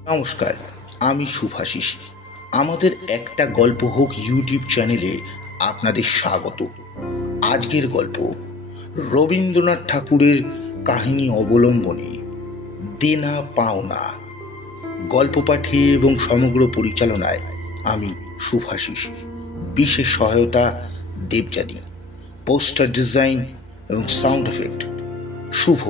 নমস্কার, আমি শুভাশিস। আমাদের একটা গল্প হোক ইউটিউব চ্যানেলে আপনাদের স্বাগত। আজকের গল্প রবীন্দ্রনাথ ঠাকুরের কাহিনী অবলম্বনে দেনা পাওনা। গল্প পাঠে এবং সমগ্র পরিচালনায় আমি শুভাশিস। বিশেষ সহায়তা দেবযানী। পোস্টার ডিজাইন এবং সাউন্ড এফেক্ট শুভ।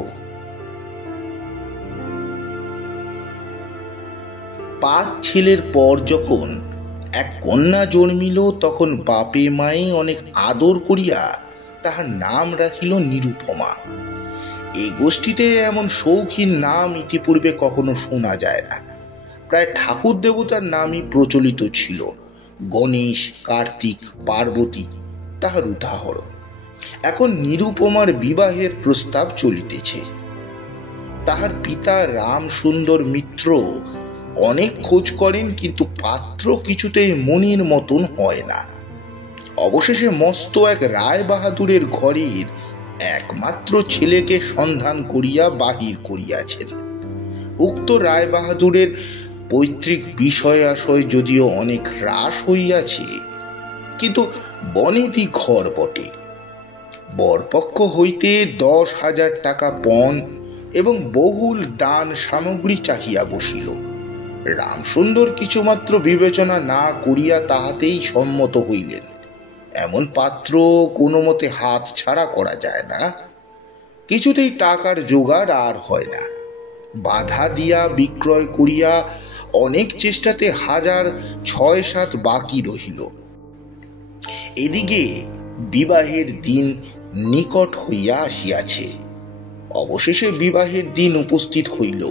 5 ছেলের পর যখন এক কন্যা জন্মিল, তখন বাপে মায়ে অনেক আদর করিয়া তাহার নাম রাখিল নিরুপমা। এই গোষ্ঠীতে এমন শৌখিন নাম ইতিপূর্বে কখনো শোনা যায় না। প্রায় ঠাকুর দেবতার নামই প্রচলিত ছিল। গণেশ, কার্তিক, পার্বতী তাহার উদাহরণ। এখন নিরুপমার বিবাহের প্রস্তাব চলিতেছে। তাহার পিতা রামসুন্দর মিত্র অনেক খোঁজ করেন, কিন্তু পাত্র কিছুতেই মনের মতন হয় না। অবশেষে মস্ত এক রায় বাহাদুরের ঘরের একমাত্র ছেলেকে সন্ধান করিয়া বাহির করিয়াছেন। উক্ত রায় বাহাদুরের পৈতৃক বিষয় আশয় যদিও অনেক হ্রাস হইয়াছে, কিন্তু বনেদি ঘর বটে। বরপক্ষ হইতে 10,000 টাকা পণ এবং বহুল দান সামগ্রী চাহিয়া বসিল। রামসুন্দর কিছুমাত্র বিবেচনা না করিয়া তাহাতেই সম্মত হইলেন। এমন পাত্র কোনো মতে হাত ছাড়া করা যায় না। কিছুতেই টাকার জোগাড় আর হয় না। বাধা দিয়া বিক্রয় করিয়া অনেক চেষ্টাতে 6,7 বাকি রহিল। এদিকে বিবাহের দিন নিকট হইয়া আসিয়াছে। অবশেষে বিবাহের দিন উপস্থিত হইল।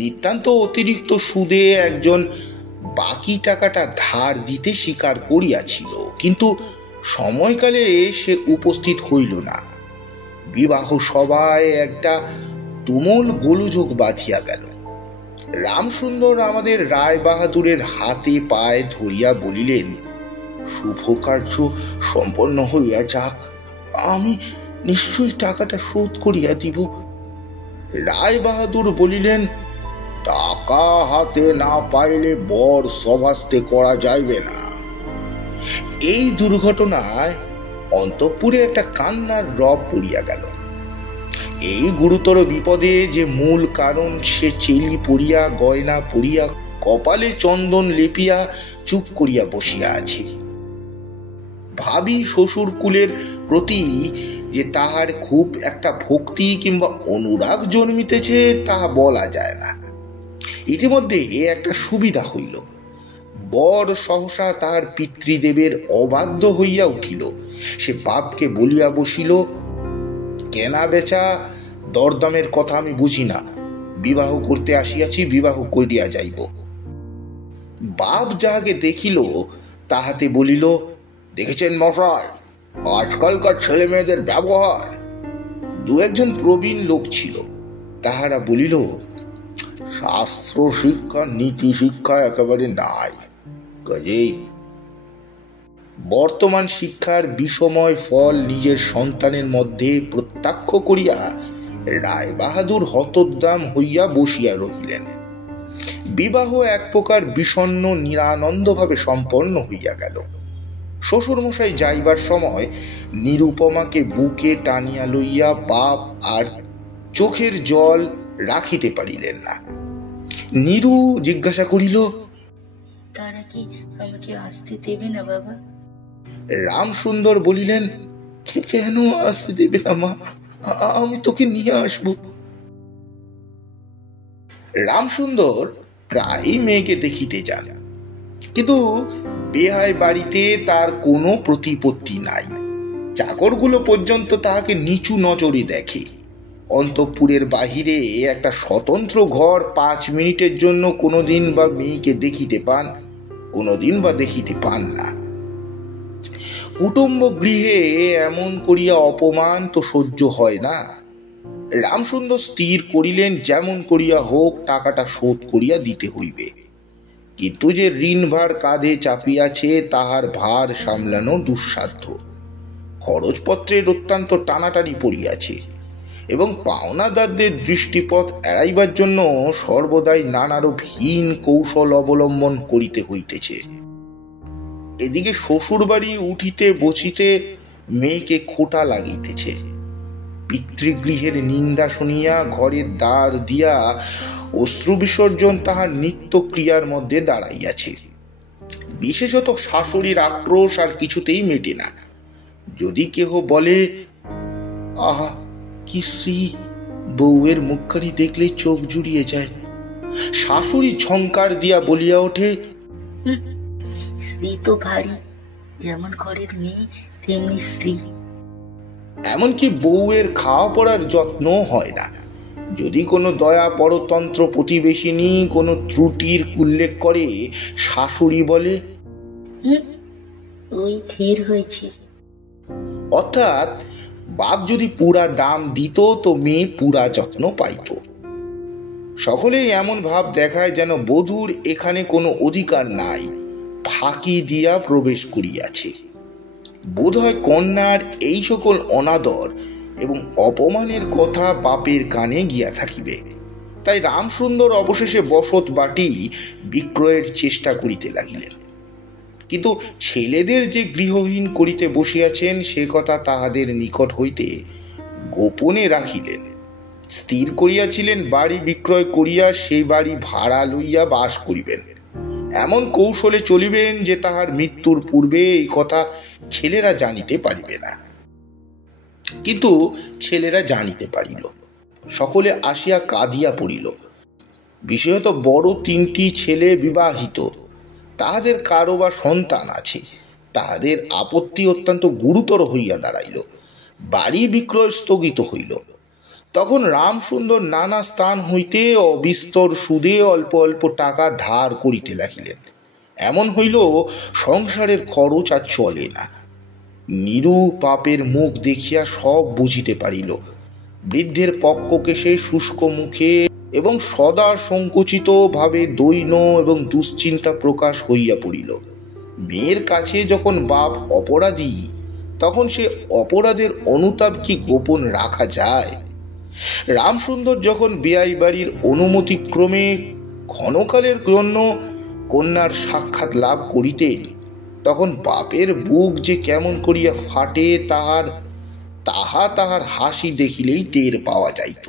নিতান্ত অতিরিক্ত সুদে একজন বাকি টাকাটা ধার দিতে স্বীকার করিয়াছিল, কিন্তু সময়কালে সে উপস্থিত হইল না। বিবাহ সভায় একটা তুমুল গোলযোগ বাঁধিয়া গেল। রামসুন্দর আমাদের রায় বাহাদুরের হাতে পায়ে ধরিয়া বলিলেন, শুভ কার্য সম্পন্ন হইয়া যাক, আমি নিশ্চয়ই টাকাটা শোধ করিয়া দিব। রায় বাহাদুর বলিলেন, টাকা হাতে না পাইলে বর সভাস্তে করা যাইবে না। এই দুর্ঘটনায় অন্তঃপুরে একটা কান্নার রব পড়িয়া গেল। এই গুরুতর বিপদে যে মূল কারণ, সে চেলি পড়িয়া, গয়না পড়িয়া, কপালে চন্দন লেপিয়া চুপ করিয়া বসিয়া আছে। ভাবি শ্বশুর কুলের প্রতি যে তাহার খুব একটা ভক্তি কিংবা অনুরাগ জন্মিতেছে, তাহা বলা যায় না। ইতিমধ্যে একটা সুবিধা হইল। বর সহসা তাহার পিতৃদেবের অবাধ্য হইয়া উঠিল। সে বাপকে বলিয়া বসিল, কেনা বেচা দরদামের কথা আমি বুঝি না, বিবাহ করতে আসিয়াছি, বিবাহ করিয়া যাইব। বাপ যাহাকে দেখিল তাহাতে বলিল, দেখেছেন মশাই, আজকালকার ছেলে মেয়েদের ব্যবহার। 2-1 প্রবীণ লোক ছিল। তাহারা বলিল, শাস্ত্র শিক্ষা নীতি শিক্ষা একেবারে নাই। কাজেই বর্তমান শিক্ষার বিষময় ফল নিজের সন্তানের মধ্যে প্রত্যক্ষ করিয়া রায় বাহাদুর হতোদ্দাম হইয়া বসিয়া রহিলেন। বিবাহ এক প্রকার বিষণ্ণ নিরানন্দভাবে সম্পন্ন হইয়া গেল। শ্বশুরমশাই যাইবার সময় নিরুপমাকে বুকে টানিয়া লইয়া বাপ আর চোখের জল রাখিতে পারিলেন না। নীরু জিজ্ঞাসা করিল, তারা কি আমাকে আসতে দেবে না বাবা? রামসুন্দর বলিলেন, কেন আসতে দেবে না মা, আমি তোকে নিয়ে আসব। রামসুন্দর প্রায় মেয়েকে দেখিতে যান, কিন্তু বেহাই বাড়িতে তার কোনো প্রতিপত্তি নাই। চাকরগুলো পর্যন্ত তাহাকে নিচু নজরে দেখে। অন্তঃপুরের বাহিরে একটা স্বতন্ত্র ঘর 5 মিনিটের জন্য কোনোদিন বা মেয়েকে দেখিতে পান, কোনোদিন বা দেখিতে পান না। কুটুম্ব গৃহে এমন করিয়া অপমান তো সহ্য হয় না। রামসুন্দর স্থির করিলেন, যেমন করিয়া হোক টাকাটা শোধ করিয়া দিতে হইবে। কিন্তু যে ঋণ ভার কাঁধে চাপিয়াছে, তাহার ভার সামলানো দুঃসাধ্য। খরচপত্রের অত্যন্ত টানাটানি পড়িয়াছে। এবং পাওনাদারদের দৃষ্টিপথ এড়াইবার জন্য সর্বদাই নানারূপ হীন কৌশল অবলম্বন করিতে হইতেছে। এদিকে শ্বশুর বাড়ি উঠিতে বসিতে মেয়েকে খোঁটা লাগিতেছে। পিতৃগৃহের নিন্দা শুনিয়া ঘরের দ্বার দিয়া অশ্রু বিসর্জন তাহার নিত্য ক্রিয়ার মধ্যে দাঁড়াইয়াছে। বিশেষত শাশুড়ির আক্রোশ আর কিছুতেই মেটে না। যদি কেহ বলে, আহা কি শ্রী, বউয়ের মুখখানি দেখলে চোখ জুড়িয়ে যায়, শাশুড়ি ঝংকার দিয়া বলিয়া ওঠে, স্ত্রী তো ভারী, যেমন ঘরের মেয়ে তেমনি স্ত্রী। এমনকি বউয়ের খাওয়া পড়ার যত্ন হয় না। যদি কোনো দয়া পরতন্ত্র প্রতিবেশিনী কোনো ত্রুটির উল্লেখ করে, শাশুড়ি বলে, ওই ধীর হয়েছে। অর্থাৎ বাপ যদি পুরা দাম দিত তো মেয়ে পুরা যত্ন পাইত। সকলেই এমন ভাব দেখায় যেন বধূর এখানে কোনো অধিকার নাই, ফাঁকি দিয়া প্রবেশ করিয়াছে। বোধ হয় কন্যার এই সকল অনাদর এবং অপমানের কথা বাপের কানে গিয়া থাকিবে। তাই রামসুন্দর অবশেষে বসত বাটি বিক্রয়ের চেষ্টা করিতে লাগিলেন। কিন্তু ছেলেদের যে গৃহহীন করিতে বসিয়াছেন সে কথা তাহাদের নিকট হইতে গোপনে রাখিলেন। স্থির করিয়াছিলেন বাড়ি বিক্রয় করিয়া সেই বাড়ি ভাড়া লইয়া বাস করিবেন। এমন কৌশলে চলিবেন যে তাহার মৃত্যুর পূর্বে এই কথা ছেলেরা জানিতে পারিবে না। কিন্তু ছেলেরা জানিতে পারিল। সকলে আসিয়া কাঁদিয়া পড়িল। বিশেষত বড় তিনটি ছেলে বিবাহিত, তাহাদের কারো বা সন্তান আছে। তাহাদের আপত্তি অত্যন্ত গুরুতর হইয়া দাঁড়াইল। বাড়ি বিক্রয় স্থগিত হইল। তখন রামসুন্দর নানা স্থান হইতে অবিস্তর সুদে অল্প অল্প টাকা ধার করিতে লাগিলেন। এমন হইল সংসারের খরচ আর চলে না। নিরু পাপের মুখ দেখিয়া সব বুঝিতে পারিল। বৃদ্ধের পক্ককেশে শুষ্ক মুখে এবং সদা সংকুচিত ভাবে দৈন্য এবং দুশ্চিন্তা প্রকাশ হইয়া পড়িল। মেয়ের কাছে যখন বাপ অপরাধী, তখন সে অপরাধের অনুতাপ কি গোপন রাখা যায়? রামসুন্দর যখন বেয়াই বাড়ির অনুমতিক্রমে ক্ষণকালের জন্য কন্যার সাক্ষাৎ লাভ করিতেন, তখন বাপের বুক যে কেমন করিয়া ফাটে তাহার হাসি দেখিলেই টের পাওয়া যাইত।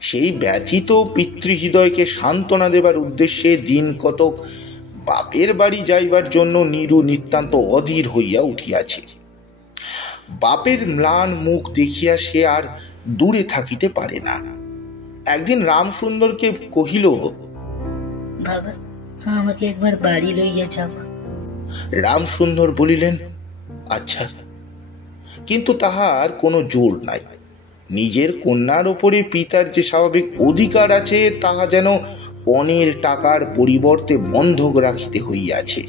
সেই ব্যথিত পিতৃহৃদয়কে সান্ত্বনা দেবার উদ্দেশ্যে দিন কতক বাপের বাড়ি যাইবার জন্য নিরু নিতান্ত অধীর হইয়া উঠিয়াছে। বাপের ম্লান মুখ দেখিয়া সে আর দূরে থাকিতে পারে না। একদিন রামসুন্দরকে কহিল, বাবা, আমাকে একবার বাড়ি লইয়া যাব। রামসুন্দর বলিলেন, আচ্ছা। কিন্তু তাহার কোনো জোর নাই। নিজের কন্যার ওপরে পিতার যে স্বাভাবিক অধিকার আছে তাহা যেন পণের টাকার পরিবর্তে বন্ধক রাখিতে হইয়াছে।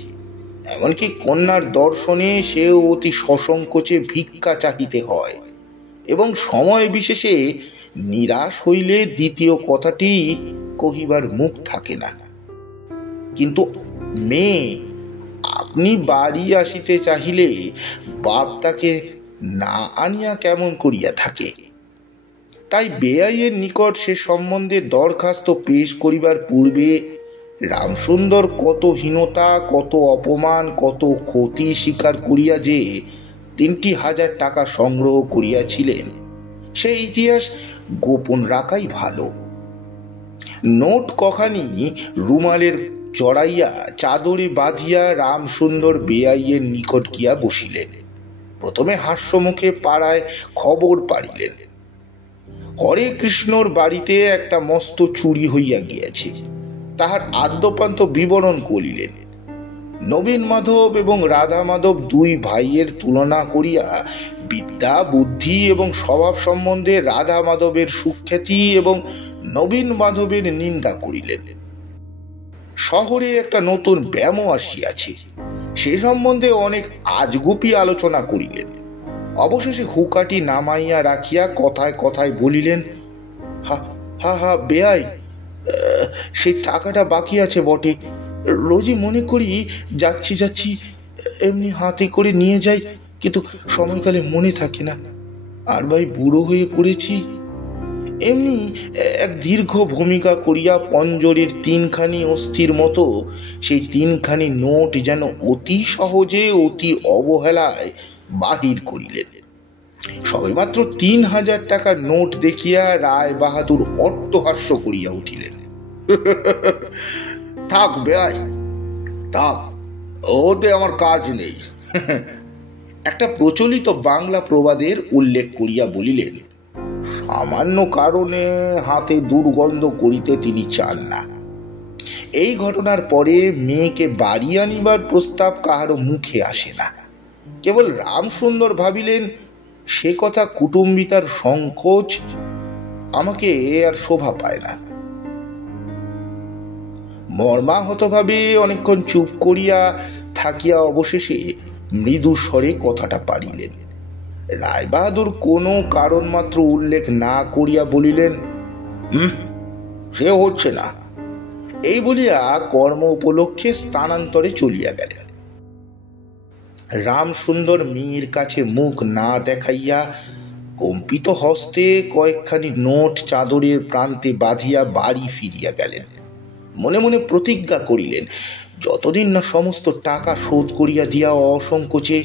এমনকি কন্যার দর্শনে সেও অতি সসংকোচে ভিক্ষা চাহিতে হয় এবং সময় বিশেষে নিরাশ হইলে দ্বিতীয় কথাটি কহিবার মুখ থাকে না। কিন্তু মেয়ে আপনি বাড়ি আসিতে চাহিলে বাপ তাকে না আনিয়া কেমন করিয়া থাকে। তাই বেআইয়ের নিকট সে সম্বন্ধে দরখাস্ত পেশ করিবার পূর্বে রামসুন্দর কত হীনতা, কত অপমান, কত ক্ষতি স্বীকার করিয়া যে 3,000 টাকা সংগ্রহ করিয়াছিলেন, সেই ইতিহাস গোপন রাখাই ভালো। নোট কখানি রুমালের জড়াইয়া চাদরে বাঁধিয়া রামসুন্দর বেআইয়ের নিকট গিয়া বসিলেন। প্রথমে হাস্যমুখে পাড়ায় খবর পাড়িলেন, হরে কৃষ্ণর বাড়িতে একটা মস্ত চুরি হইয়া গিয়াছে। তাহার আদ্যপান্ত বিবরণ করিলেন। নবীন মাধব এবং রাধা মাধব দুই ভাইয়ের তুলনা করিয়া বিদ্যা, বুদ্ধি এবং স্বভাব সম্বন্ধে রাধা মাধবের সুখ্যাতি এবং নবীন মাধবের নিন্দা করিলেন। শহরে একটা নতুন ব্যামো আসিয়াছে, সে সম্বন্ধে অনেক আজগুপি আলোচনা করিলেন। অবশেষে হুকাটি নামাইয়া রাখিয়া কথায় কথায় বলিলেন, হা বেয়াই, সেই টাকাটা বাকি আছে বটে। রোজই মনে করি যাচ্ছি এমনি হাতে করে নিয়ে যাই, কিন্তু সময়কালে মনে থাকে না। আর ভাই বুড়ো হয়ে পড়েছি। এমনি এক দীর্ঘ ভূমিকা করিয়া পঞ্জরের তিনখানি অস্থির মতো সেই তিনখানি নোট যেন অতি সহজে অতি অবহেলায় বাহির করিলেন। সবেমাত্র ৩,০০০ টাকার নোট দেখিয়া রায় বাহাদুর অট্টহাস্য করিয়া উঠিলেন। থাক বেয়াই, থাক, ওতে আমার কাজ নেই। একটা প্রচলিত বাংলা প্রবাদের উল্লেখ করিয়া বলিলেন, সামান্য কারণে হাতে দুর্গন্ধ করিতে তিনি চান না। এই ঘটনার পরে মেয়েকে বাড়ি আনিবার প্রস্তাব কাহারও মুখে আসে না। কেবল রামসুন্দর ভাবিলেন, সে কথা কুটুম্বিতার সংকোচ আমাকে আর শোভা পায় না। মর্মাহতভাবে অনেকক্ষণ চুপ করিয়া থাকিয়া অবশেষে মৃদু স্বরে কথাটা পারিলেন। রায়বাহাদুর কোনো কারণ মাত্র উল্লেখ না করিয়া বলিলেন, সে হচ্ছে না। এই বলিয়া কর্ম উপলক্ষে স্থানান্তরে চলিয়া গেলেন। রামসুন্দর মেয়ের কাছে মুখ না দেখাইয়া কম্পিত হস্তে কয়েকখানি নোট চাদরের প্রান্তে বাঁধিয়া বাড়ি ফিরিয়া গেলেন। মনে মনে প্রতিজ্ঞা করিলেন, যতদিন না সমস্ত টাকা শোধ করিয়া দিয়া অসংকোচে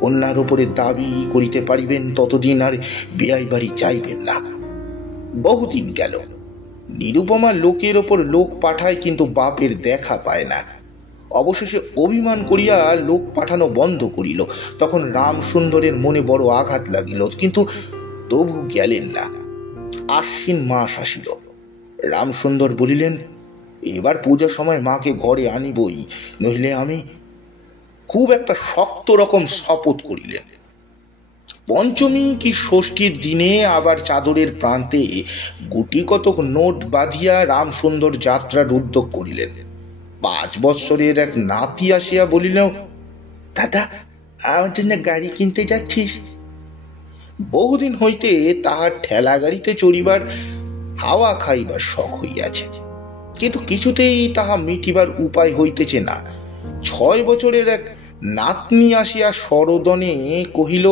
কন্যার উপরে দাবি করিতে পারিবেন, ততদিন আর বেয়াই বাড়ি যাইবেন না। বহুদিন গেল, নিরুপমা লোকের ওপর লোক পাঠায়, কিন্তু বাপের দেখা পায় না। অবশেষে অভিমান করিয়া লোক পাঠানো বন্ধ করিল। তখন রামসুন্দরের মনে বড় আঘাত লাগিল, কিন্তু তবু গেলেন না। আশ্বিন মাস আসিল। রামসুন্দর বলিলেন, এবার পূজার সময় মাকে ঘরে আনিবই, নইলে আমি। খুব একটা শক্ত রকম শপথ করিলেন। পঞ্চমী কি ষষ্ঠীর দিনে আবার চাদরের প্রান্তে গুটি কতক নোট বাঁধিয়া রামসুন্দর যাত্রার উদ্যোগ করিলেন। 5 বৎসরের এক নাতি আসিয়া বলিল, দাদা, আমার জন্য গাড়ি কিনতে যাচ্ছিস? বহুদিন হইতে তাহার ঠেলা গাড়িতে চড়িবার হাওয়া খাইবার শখ হইয়াছে, কিন্তু কিছুতেই তাহা মিটিবার উপায় হইতেছে না। 6 বছরের এক নাতনি আসিয়া সরদনে কহিল,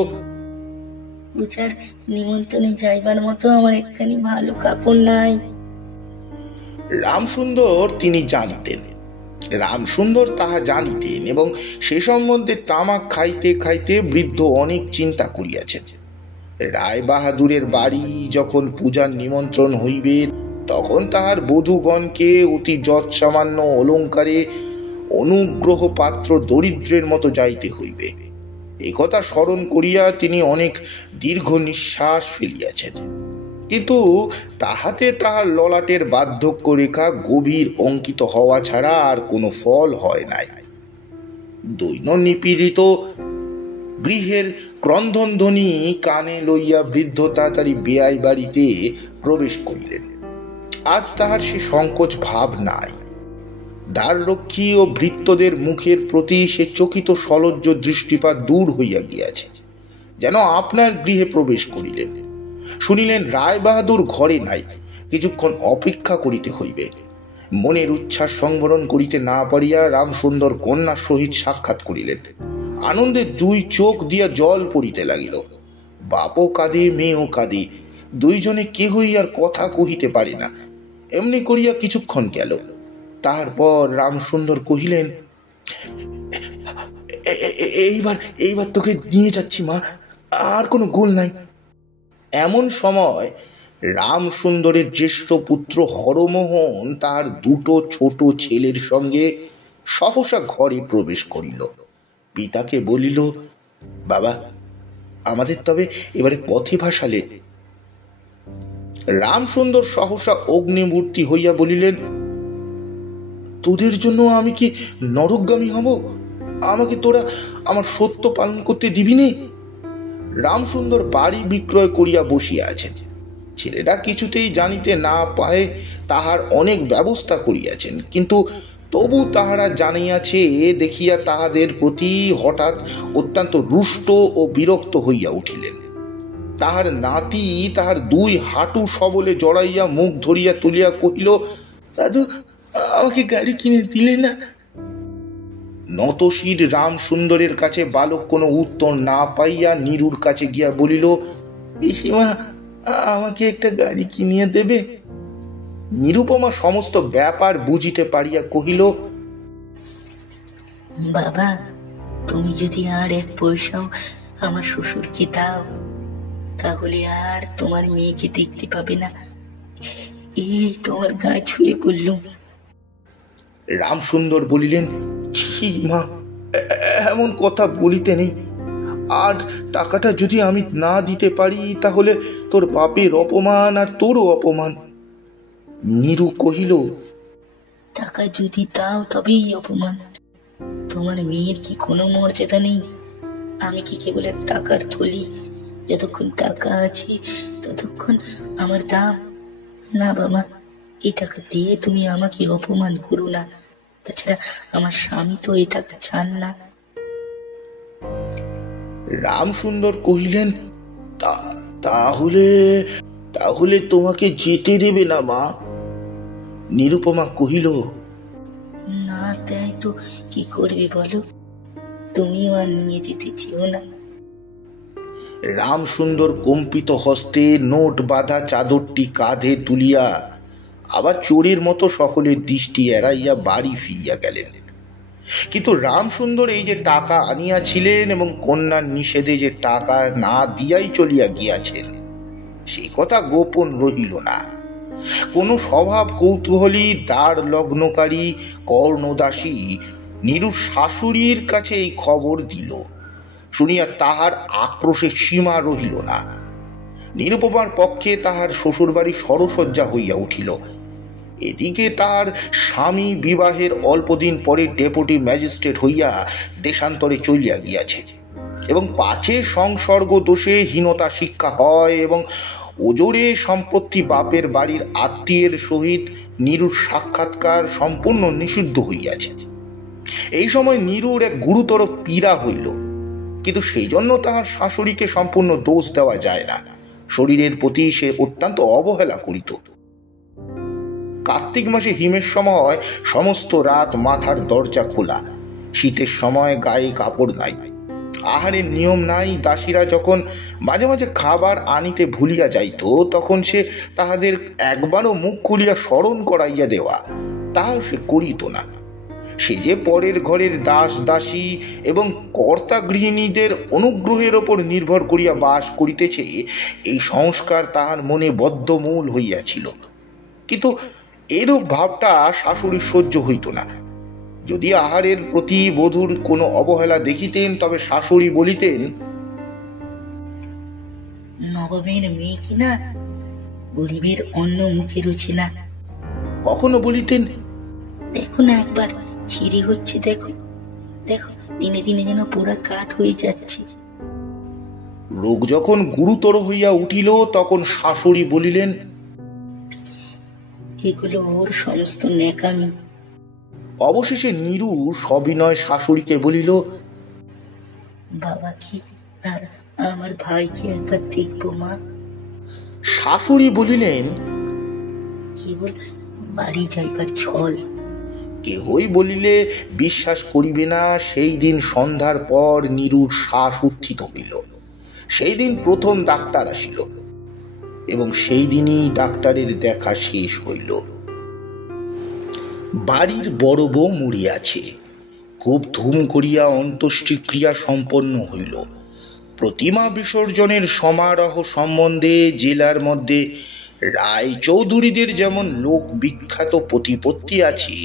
পূজার নিমন্ত্রণে যাইবার মতো আমার একখানি ভালো কাপড় নাই। রামসুন্দর তাহা জানিতেন এবং সে সম্বন্ধে তামাক খাইতে খাইতে বৃদ্ধ অনেক চিন্তা করিয়াছেন। রায় বাহাদুরের বাড়ি যখন পূজার নিমন্ত্রণ হইবে, তখন তাহার বধূগণকে অতি যৎসামান্য অলঙ্কারে অনুগ্রহ পাত্র দরিদ্রের মতো যাইতে হইবে। একথা স্মরণ করিয়া তিনি অনেক দীর্ঘ নিঃশ্বাস ফেলিয়াছেন, কিন্তু তাহাতে তাহার ললাটের বার্ধক্য রেখা গভীর অঙ্কিত হওয়া ছাড়া আর কোনো ফল হয় নাই। দৈন নিপীড়িত গৃহের ক্রন্দনধ্বনি কানে লইয়া বৃদ্ধ তাড়াতাড়ি বেয়াই বাড়িতে প্রবেশ করিলেন। আজ তাহার সে সংকোচ ভাব নাই। দ্বাররক্ষী ও ভৃত্যদের মুখের প্রতি সে চকিত সলজ্জ দৃষ্টিপাত দূর হইয়া গিয়াছে, যেন আপনার গৃহে প্রবেশ করিলেন। শুনিলেন রায় বাহাদুর ঘরে নাই, কিছুক্ষণ অপেক্ষা করিতে হইবে। মনের উচ্ছ্বাস সংবরণ করিতে না পারিয়া রামসুন্দর কন্যার সহিত সাক্ষাৎ করিলেন। আনন্দে 2 চোখ দিয়া জল পড়িতে লাগিল। বাপও কাঁদে, মেয়েও কাঁদে, 2 জনে কেহই আর কথা কহিতে পারে না। এমনি করিয়া কিছুক্ষণ গেল। তারপর রামসুন্দর কহিলেন, এইবার তোকে নিয়ে যাচ্ছি মা, আর কোনো গোল নাই। এমন সময় রামসুন্দরের জ্যেষ্ঠ পুত্র হরমোহন তার 2 ছোট ছেলের সঙ্গে সহসা ঘরে প্রবেশ করিল। পিতাকে বলিল, বাবা, আমাদের তবে এবারে পথে ভাসালে। রামসুন্দর সহসা অগ্নিমূর্তি হইয়া বলিলেন, তোদের জন্য আমি কি নরকগামী হব? আমাকে তোরা আমার সত্য পালন করতে দিবি নে? রামসুন্দর বাড়ি বিক্রয় করিয়া বসিয়া আছেন। ছেলেরা কিছুতেই জানিতে না পায় তাহার অনেক ব্যবস্থা করিয়াছেন, কিন্তু তবু তাহারা জানিয়াছে দেখিয়া তাহাদের প্রতি হঠাৎ অত্যন্ত রুষ্ট ও বিরক্ত হইয়া উঠিলেন। তাহার নাতি তাহার 2 হাঁটু সবলে জড়াইয়া মুখ ধরিয়া তুলিয়া কহিল, দাদু, আমাকে গাড়ি কিনে দিলে না? নতশির রামসুন্দরের কাছে বালক কোনো উত্তর না পাইয়া নীরুর কাছে গিয়া বলিল, পিসিমা, আমাকে একটা গাড়ি কিনিয়ে দেবে? নিরুপমা সমস্ত ব্যাপার বুঝিতে পারিয়া কহিল, বাবা, তুমি যদি আর এক পয়সাও আমার শ্বশুরকে দাও, তাহলে আর তোমার মেয়েকে দেখতে পাবে না। এই তোমার গায়ে ছুঁয়ে বললুম। রামসুন্দর বলিলেন, ছি মা, এমন কথা বলিতে নেই। আর টাকাটা যদি আমি না দিতে পারি, তাহলে তোর বাপের অপমান আর তোরও অপমান। নীরু কহিল, টাকা যদি দাও তবেই অপমান। তোমার মেয়ের কি কোনো মর্যাদা নেই? আমি কি কেবল এক টাকার থলি? যতক্ষণ টাকা আছে ততক্ষণ আমার দাম। না বাবা, এই টাকা দিয়ে তুমি আমাকে অপমান করো না। তাছাড়া আমার স্বামী তো এই টাকা চান না। রামসুন্দর কহিলেন, তাহলে তাহলে তোমাকে যেতে দেবে না মা? নিরুপমা কহিল, না দেয় তো কি করবে বলো? তুমিও আর নিয়ে যেতে চেও না। রামসুন্দর কম্পিত হস্তে নোট বাঁধা চাদরটি কাঁধে তুলিয়া আবার চোরের মতো সকলের দৃষ্টি এড়াইয়া বাড়ি ফিরিয়া গেলেন। কিন্তু রামসুন্দর এই যে টাকা আনিয়াছিলেন এবং কন্যার নিষেধে যে টাকা না দিয়াই চলিয়া গিয়াছেন, সে কথা গোপন রহিল না। কোন স্বভাব কৌতূহলী দ্বার লগ্নকারী কর্ণদাসী নীরুর শাশুড়ির কাছে এই খবর দিল। শুনিয়া তাহার আক্রোশে সীমা রহিল না। নিরুপমার পক্ষে তাহার শ্বশুরবাড়ি সরসজ্জা হইয়া উঠিল। এদিকে তার স্বামী বিবাহের অল্পদিন পরে ডেপুটি ম্যাজিস্ট্রেট হইয়া দেশান্তরে চলিয়া গিয়াছে এবং পাছে সংসর্গ দোষে হীনতা শিক্ষা হয় এবং ওজোরে সম্পত্তি বাপের বাড়ির আত্মীয়ের সহিত নীরুর সাক্ষাৎকার সম্পূর্ণ নিষিদ্ধ হইয়াছে। এই সময় নীরুর এক গুরুতর পীড়া হইল, কিন্তু সেই জন্য তাহার শাশুড়িকে সম্পূর্ণ দোষ দেওয়া যায় না। শরীরের প্রতি সে অত্যন্ত অবহেলা করিত। কার্তিক মাসে হিমের সময় সমস্ত রাত মাথার দরজা খোলা, শীতের সময় গায়ে কাপড় নাই, আহারের নিয়ম নাই। দাসীরা যখন মাঝে মাঝে খাবার আনিতে ভুলিয়া যাইত, তখন সে তাহাদের একবারও মুখ খুলিয়া স্মরণ করাইয়া দেওয়া, তাহাও সে করিত না। সে যে পরের ঘরের দাস দাসী এবং কর্তা গৃহিণীদের অনুগ্রহের ওপর নির্ভর করিয়া বাস করিতেছে, এই সংস্কার তাহার মনে বদ্ধমূল হইয়াছিল। কিন্তু এরূপ ভাবটা শাশুড়ির সহ্য হইত না। যদি আহারের প্রতি বধূর কোনো অবহেলা দেখিতেন, তবে শাশুড়ি বলিতেন, নবাবের মেয়ে কিনা গরিবের অন্ন মুখে রুচি না। কখনো বলিতেন, দেখো না একবার ছিঁড়ে হচ্ছে, দেখো দেখো, দিনে দিনে যেন পোড়া কাঠ হয়ে যাচ্ছে। রোগ যখন গুরুতর হইয়া উঠিল, তখন শাশুড়ি বলিলেন, এগুলো ওর সমস্ত ন্যাকামি। অবশেষে নীরু সবিনয় শাশুড়িকে বলিল, বাবাকে আর আমার ভাইকে একবার দেখবো মা। শাশুড়ি বলিলেন, কেবল বাড়ি যাইবার ছল। কেহই বলিলে বিশ্বাস করিবে না। সেই দিন সন্ধ্যার পর নীরুর শ্বাস উত্থিত হইল। সেই দিন প্রথম ডাক্তার আসিল এবং সেই দিনই ডাক্তারের দেখা শেষ হইল। বাড়ির বড় বউ মরিয়াছে। খুব ধুম করিয়া অন্ত্যেষ্টিক্রিয়া সম্পন্ন হইল। প্রতিমা বিসর্জনের সমারোহ সম্বন্ধে জেলার মধ্যে রায়চৌধুরীদের যেমন লোক বিখ্যাত প্রতিপত্তি আছে,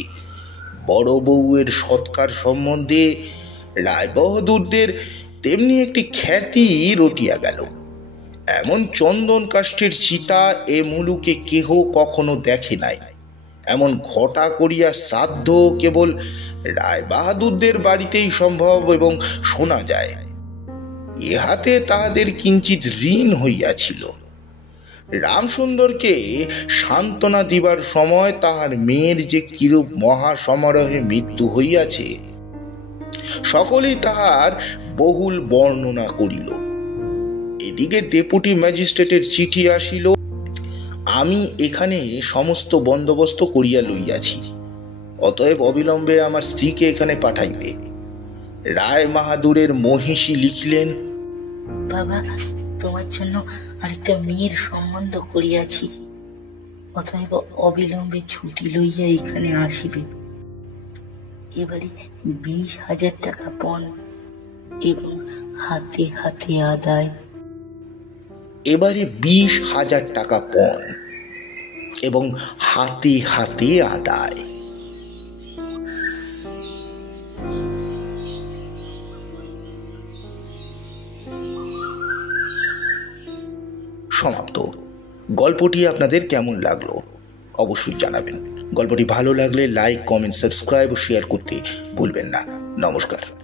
বড় বউয়ের সৎকার সম্বন্ধে রায়বাহাদুরদের তেমনি একটি খ্যাতি রটিয়া গেল। এমন চন্দন কাষ্ঠের চিতা এ মুলুকে কেহ কখনো দেখে নাই। এমন ঘটা করিয়া শ্রাদ্ধ কেবল রায়বাহাদুরদের বাড়িতেই সম্ভব এবং শোনা যায়। ইহাতে তাহাদের কিঞ্চিত ঋণ হইয়াছিল। রামসুন্দরকে সান্ত্বনা দিবার সময় তাহার মেয়ের যে কিরূপ মহাসমারোহে মৃত্যু হইয়াছে, সকলেই তাহার বহুল বর্ণনা করিল। এদিকে ডেপুটি ম্যাজিস্ট্রেটের চিঠি আসিল, আমি এখানে সমস্ত বন্দোবস্ত করিয়া লইয়াছি, অতএব অবিলম্বে আমার স্ত্রীকে এখানে পাঠাইবে। রায় বাহাদুরের মহিষী লিখিলেন, বাবা, তোমার জন্য আরেকটা মেয়ের সম্বন্ধ করিয়াছি, অতএব অবিলম্বে ছুটি লইয়া এখানে আসিবে। এবারে 20,000 টাকা পণ এবং হাতে হাতে আদায়। এবারে 20,000 টাকা পণ এবং হাতে হাতে আদায়। সমাপ্ত। গল্পটি আপনাদের কেমন লাগলো অবশ্যই জানাবেন। গল্পটি ভালো লাগলে লাইক, কমেন্ট, সাবস্ক্রাইব ও শেয়ার করতে ভুলবেন না। নমস্কার।